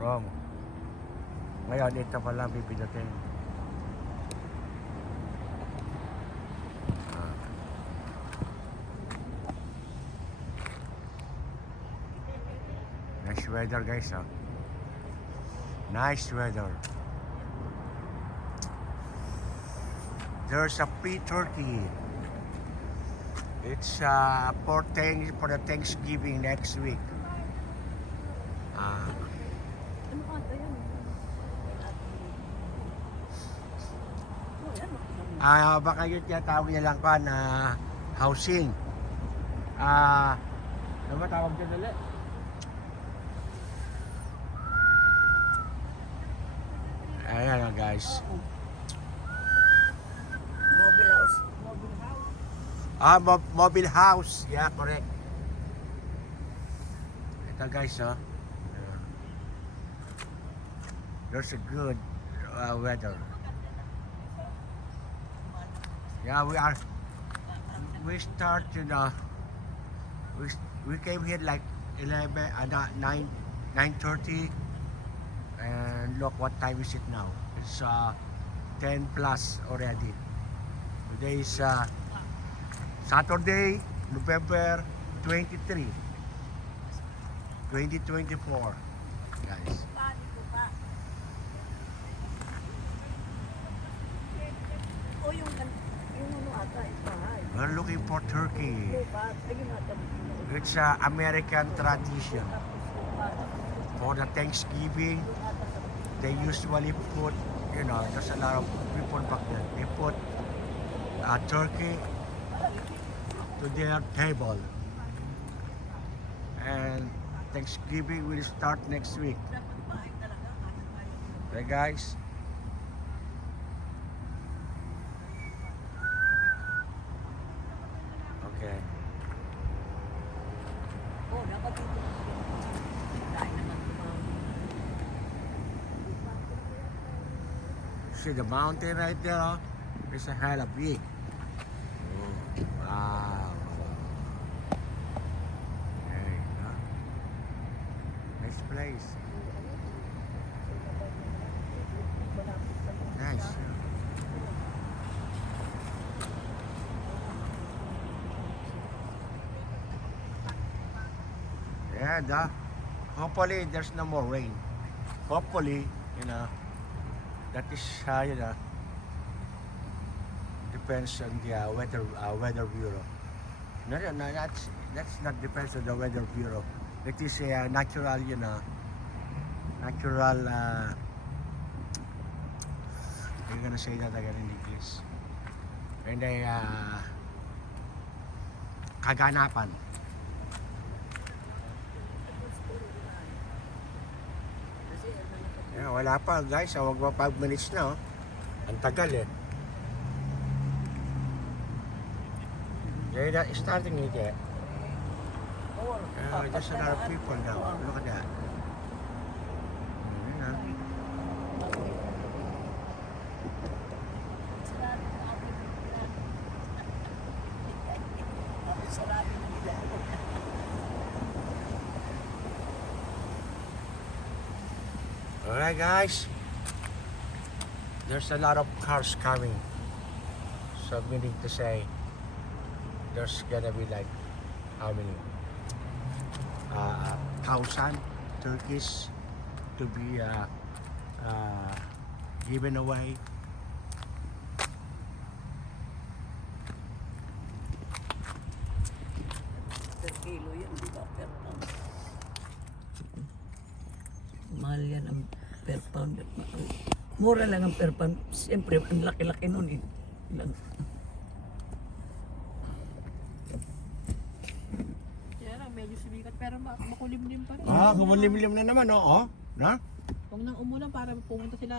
Wrong. Ngayon, ito pa lang pipindutin. Nice weather guys, oh. Nice weather. There's a pre-turkey. It's for the Thanksgiving next week. Ano ata yan? Baka yun tinatawag niya lang pa na housing. Ano ba tawag dyan ulit? Ayan guys. Mobile house. Mobile house. Yeah, correct. Ito guys, oh. There's a good weather. Yeah, we start, we came here like 9:30, and look what time is it now. It's 10 plus already. Today is Saturday, November 23, 2024, guys. O yung ano ata, ipahay. We're looking for turkey. Lupat. Ayun ata. It's American tradition. For the Thanksgiving, they usually put, there's a lot of people back then. They put turkey to their table. And Thanksgiving will start next week. Okay, guys? Okay. Oh, dapat dito. Dahil naman tumawag. See the mountain right there? Oh? It's a hell of big. Wow. There you go. Nice place. Nice. Yeah, hopefully there's no more rain. Hopefully, that is, depends on the weather bureau. No, that's not depends on the weather bureau. It is a natural, natural. I'm gonna say that again in English. And kaganapan. Yeah, wala pa guys, wag pa 5 minutes na, oh. Ang tagal eh. Yeah, that is starting it yet. There's a lot of people now. Look at that. Alright guys, there's a lot of cars coming, so meaning to say there's gonna be like how many 1,000 turkeys to be given away. Per kilo yan, di ba? Per pound. Mahal yan ang per pound. Mura lang ang per pound. Siyempre, ang laki-laki nun eh. Ilang. Kaya lang, medyo sumikat pero makulimlim pa rin. Kumulimlim na naman, oh. Na? Huwag nang umulan para pumunta sila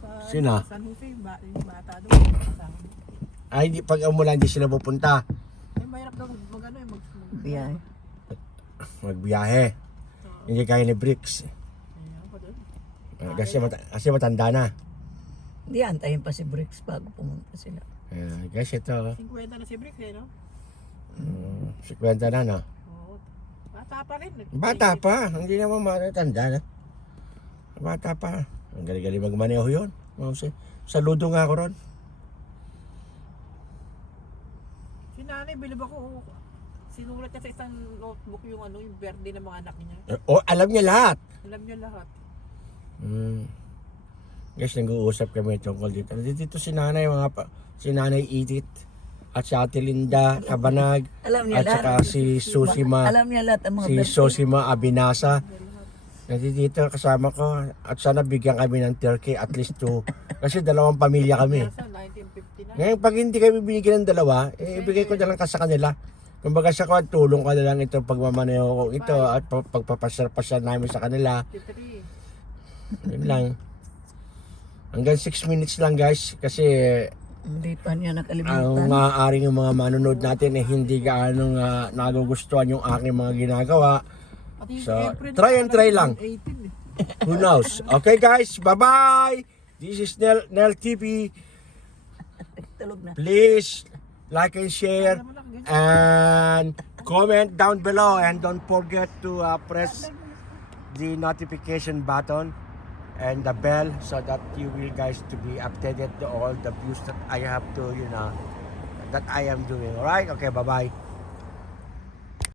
sa Sino? San Jose, yung bata doon. Kasama. Ay, pag umulan, hindi sila pupunta. Ay, mahirap daw Biyay. Magbiyahe. Hindi kaya ni Bricks. Ayun pa doon. Kasi matanda na. Hindi, antayin pa si Bricks bago pumunta sila. Guys, ito. 50 na si Brick eh, no? 50 na, no? Oo. Bata pa rin. Bata pa. Hindi naman matanda na. Bata pa. Ang galing-galing magmaneho yun. Saludo nga ako ron. Si nanay, bilib ako. Sinulat niya sa isang notebook yung ano, yung birthday ng mga anak niya. Alam niya lahat. Alam niya lahat. Guys, nag-uusap kami tungkol dito. Dito si nanay, si nanay Edith at si Ate Linda Cabanag Alam niya at saka lahat. si Susima, Alam niya lahat ang mga si birthday. Susima Abinasa. Nandito kasama ko at sana bigyan kami ng turkey at least 2 kasi dalawang pamilya kami. Nasa 1959. Ngayon pag hindi kami binigyan ng dalawa, ibigay ko na lang sa kanila. Kumbaga sa ko, tulong ko na lang ito pagmamaneho ko ito at pagpapasar-pasar namin sa kanila. 53. Yun lang. Hanggang 6 minutes lang guys kasi Hindi pa niya ang nakalimutan. maaaring yung mga manonood natin hindi gaano nagugustuhan yung aking mga ginagawa. At yung So, April, try and try lang. 18 eh. Who knows? Okay guys, bye-bye! This is Nel TV. Tulog na. Please like and share and comment down below and don't forget to press the notification button and the bell so that you will guys to be updated to all the views that I have to that I am doing. All right? Okay, bye-bye.